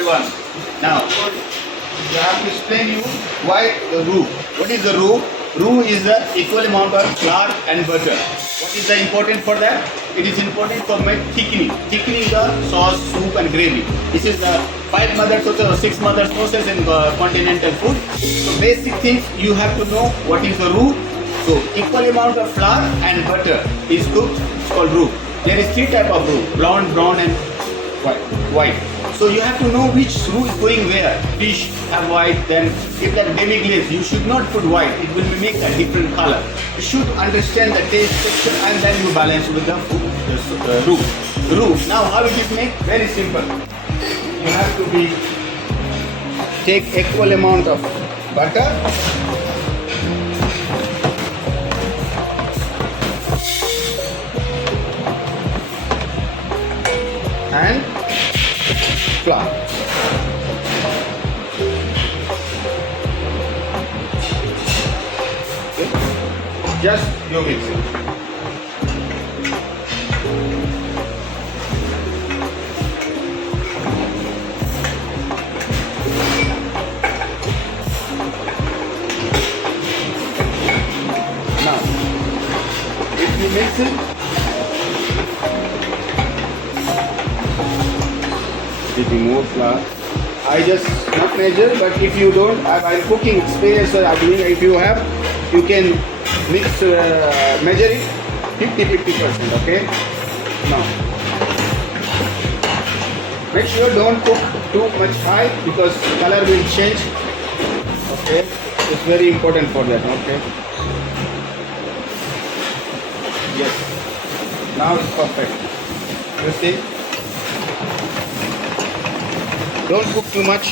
everyone. Now, I have to explain you why the roux. What is the roux? Roux is the equal amount of flour and butter. What is the important for that? It is important for my thickening the sauce, soup and gravy. This is the 5 mother sauces or 6 mother sauces in continental food. So basic things you have to know what is the roux. So equal amount of flour and butter is cooked. It's called roux. There is 3 type of roux: blonde, brown and white. So you have to know which roux is going where. Fish have white, then if that demi-glaze, you should not put white. It will make a different color. You should understand the taste texture and then you balance with the food, the roux. Roux. Now how it is made? Very simple. You have to take equal amount of butter. And flour. Okay. Just you mix it. Now, if you mix it, more flour. I just not measure, but if you don't, I'm cooking experience or doing. If you have, you can mix, measure it 50%. Okay. Now, make sure don't cook too much high because color will change. Okay, it's very important for that. Okay. Yes. Now it's perfect. You see. Don't cook too much.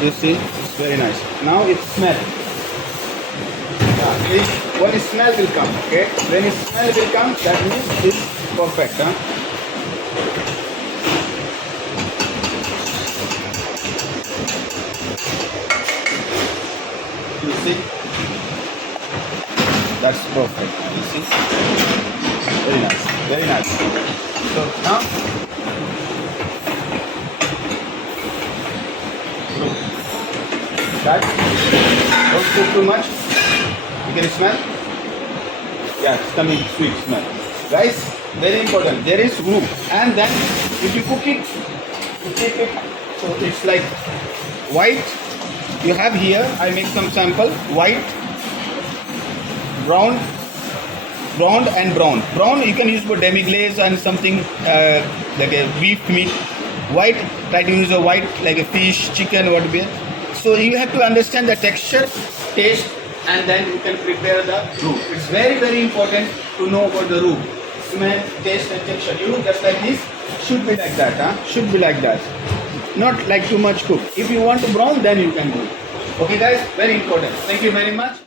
You see, it's very nice. Now it smells. When smell will come, okay? When smell will come, that means it's perfect, huh? You see? That's perfect. You see? Very nice. Very nice. So now. That don't cook too much. You can smell. Yeah, it's coming sweet smell. Guys, very important. There is roux, and then if you cook it, you take it. So it's like white. You have here. I make some sample. White, brown, and brown. Brown you can use for demi-glaze and something like a beef meat. White, try to use a white like a fish, chicken, whatever. So you have to understand the texture, taste, and then you can prepare the roux. It's very, very important to know about the roux. Smell, taste, and texture. You know, just like this, should be like that, huh? Should be like that. Not like too much cooked. If you want to brown, then you can do it. Okay, guys, very important. Thank you very much.